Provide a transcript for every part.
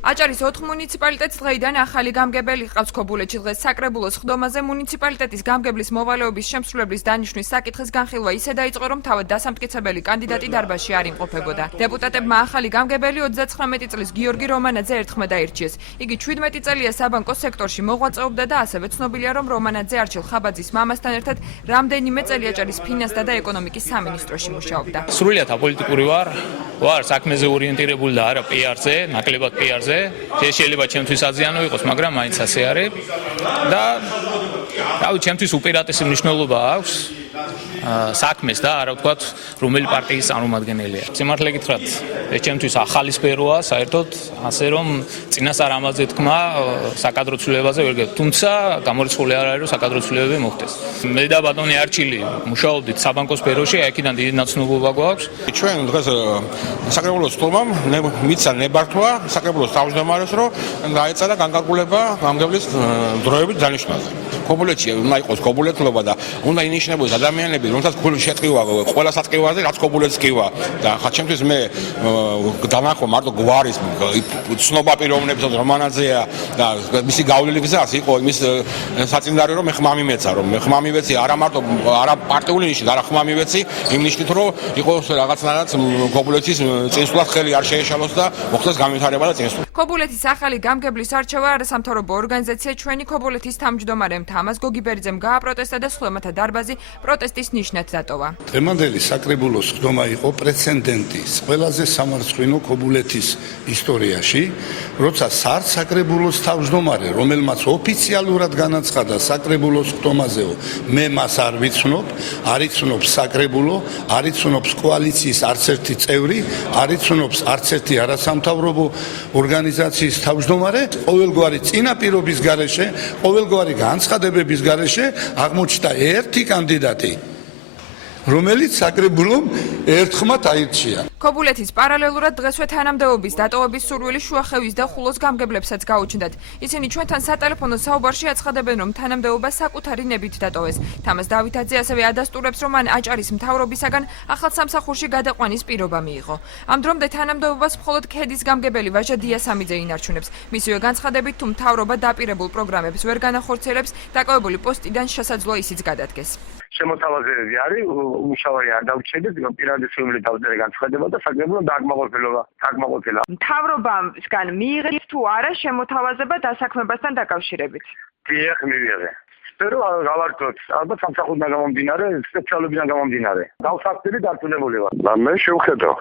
აჭარის 4 მუნიციპალიტეტს დღეიდან ახალი გამგებელი ჰყავს ქობულეთში დღეს საკრებულოს ხდომაზე მუნიციპალიტეტის გამგებლის მოვალეობის შემსრულებლის დანიშვნის საკითხის განხილვა ისე დაიწყო, რომ თავად დასამტკიცებელი კანდიდატი დარბაზში არ იმყოფებოდა. დეპუტატებმა ახალი გამგებელი 39 წლის გიორგი რომანაძე ერთხმად აირჩიეს. იგი 17 წელია საბანკო სექტორში მოღვაწეობდა და ასევე ცნობილია, რომ რომანაძე არჩილ ხაბაძის მამასთან ერთად რამდენიმე წელი აჭარის ფინანსთა და ეკონომიკის სამინისტროში მუშაობდა. სრულიად აპოლიტიკური ვარ საქმეზე ორიენტირებული და არა PR-ზე, ნაკლებად PR-ზე. შეიძლება ჩემთვის აზიანო იყოს, მაგრამ მაინც ასე არის. და რავი, ჩემთვის უპირატესი მნიშვნელობა აქვს საქმეს და არა ვთქვათ, რომელი პარტიის წარმომადგენელია. სიმართლე გითხრათ, ეს ჩემთვის ახალი სფეროა, საერთოდ, ასე რომ წინასწარ ამაზე თქმა საკადრო ცვლილებაზე ვერ გეტყვი. თუმცა გამორიცხული არ არის, რომ საკადრო ცვლილებები მოხდეს. მე და ბატონი არჩილი მუშაობდით საბანკო სფეროში, აქედან დიდი ნაცნობობა გვაქვს. ჩვენ დღეს საკრებულოს ხდომამ მიცა ნებართვა საკრებულოს თავმჯდომარეს, რომ დაეწერა განკარგულება გამგებლის დროებით დანიშვნაზე. ქობულეთში უნდა იყოს ქობულეთლობა და უნდა ინიშნებოდეს ადამიანები, რომელსაც შეტყივა ყველა სატყივაზე, რაც ქობულეთს ყივა. და ხა ჩემთვის მე დამახო მარტო გვარის ცნობა პიროვნებისა რომანაძეა და მისი გავლილი გზას იყო იმის საწინდარი, რომ მე ხმამი მეცა, რომ მე ხმამი ვეცი არა მარტო არა პარტიული ნიშნით, არა ხმამი ვეცი იმ ნიშნით, რომ იყოს რაღაცნაირად ქობულეთის წინსვლად ხელი არ შეეშალოს და მოხდეს განვითარება და წინსვლა. ქობულეთის ახალი გამგებლის არჩევა არასამთავრობო ორგანიზაცია ჩვენი ქობულეთის თავმჯდომარემ თამაზ გოგიბერიძემ გააპროტესტა და სხდომათა დარბაზი პროტესტის ნიშნად დატოვა. დღევანდელი საკრებულოს ხდომა იყო პრეცედენტი ყველაზე სამარცხვინო ქობულეთის ისტორიაში, როცა საკრებულოს თავმჯდომარე, რომელმაც ოფიციალურად განაცხადა საკრებულოს ხდომაზეო, მე მას არ ვიცნობ, არ იცნობს საკრებულო, არ იცნობს კოალიციის არც ერთი წევრი, არ იცნობს არც ერთი არასამთავრობო ორგანიზაციის თავმჯდომარე, ყოველგვარი წინაპირობის გარეშე, ყოველგვარი განცხადებების გარეშე აღმოჩნდა ერთი კანდიდატი, რომელიც საკრებულომ ერთხმად აირჩია. ქობულეთის პარალელურად დღესვე თანამდებობის დატოვების სურვილი შუახევის და ხულოს გამგებლებსაც გაუჩნდათ. ისინი ჩვენთან სატელეფონო საუბარში აცხადებენ, რომ თანამდებობა საკუთარი ნებით დატოვეს. თამაზ დავითაძე ასევე ადასტურებს, რომ მან აჭარის მთავრობისაგან ახალ სამსახურში გადაყვანის პირობა მიიღო. ამ დრომდე თანამდებობას მხოლოდ ქედის გამგებელი ვაჟა დიასამიძე ინარჩუნებს. მისივე განცხადებით, თუ მთავრობა დაპირებულ პროგრამებს ვერ განახორციელებს, დაკავებული პოსტიდან შესაძლოა ისიც გადადგეს. შემოთავაზებები არის, უშავარი არ დაუჩერდეთ, პირადი სურვილი დავწერე განცხადება და საკრებულო დაგმაყოფილა. მთავრობასგან მიიღეთ თუ არა შემოთავაზება დასაქმებასთან დაკავშირებით? დიახ, მივიღე. სპერო გავარკვევთ, ალბათ სამსახურიდან გამომდინარე, სპეციალობიდან გამომდინარე. დავსახდელი დარწმუნებული ვარ. მე შევხედავ.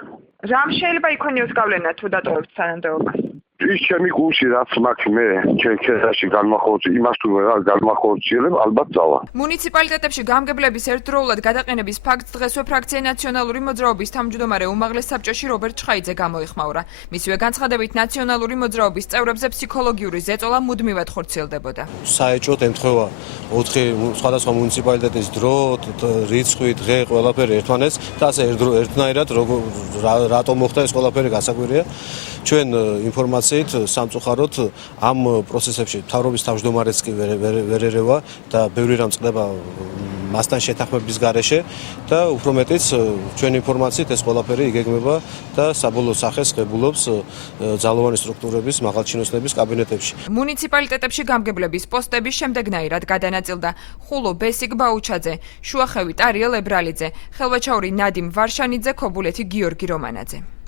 რამ შეიძლება იქონიოს გავლენა თუ დატოვებთ თანამდებობას? ის ჩემი გულში რაც მაქვს მე ჩემ ქედაში განმახორციელებ, იმას თუ ვერ განმახორციელებ, ალბათ წავა. მუნიციპალიტეტებში გამგებლების ერთდროულად გადაყენების ფაქტს დღესვე ფრაქცია ნაციონალური მოძრაობის თავმჯდომარე უმაღლეს საბჭოში რობერტ ჩხაიძე გამოიხმაურა. მისივე განცხადებით ნაციონალური მოძრაობის წევრებზე ფსიქოლოგიური ზეწოლა მუდმივად ხორციელდებოდა. საეჭვოდ ემთხვევა 4 სხვადასხვა მუნიციპალიტეტის დრო, რიცხვი, დღე, ყველაფერი ერთმანეთს და ასე ერთნაირად რატომ მოხდა ეს ყველაფერი გასაკვირია. ჩვენ ინფორმაციით სამწუხაროდ ამ პროცესებში მთავრობის თავმჯდომარეც კი ვერ ერევა და ბევრი რამ წყდება მასთან შეთანხმების გარეშე და უფრო მეტიც ჩვენ ინფორმაციით ეს ყველაფერი იგეგმება და საბოლოო სახეს ღებულობს ძალოვანი სტრუქტურების მაღალჩინოსნების კაბინეტებში. მუნიციპალიტეტებში გამგებლების პოსტების შემდეგნაირად გადანაწილდა ხულო ბესიკ ბაუჩაძე, შუახევი ტარიელ ებრალიძე, ხელვაჩაური ნადიმ ვარშანიძე, ქობულეთი გიორგი რომანაძე.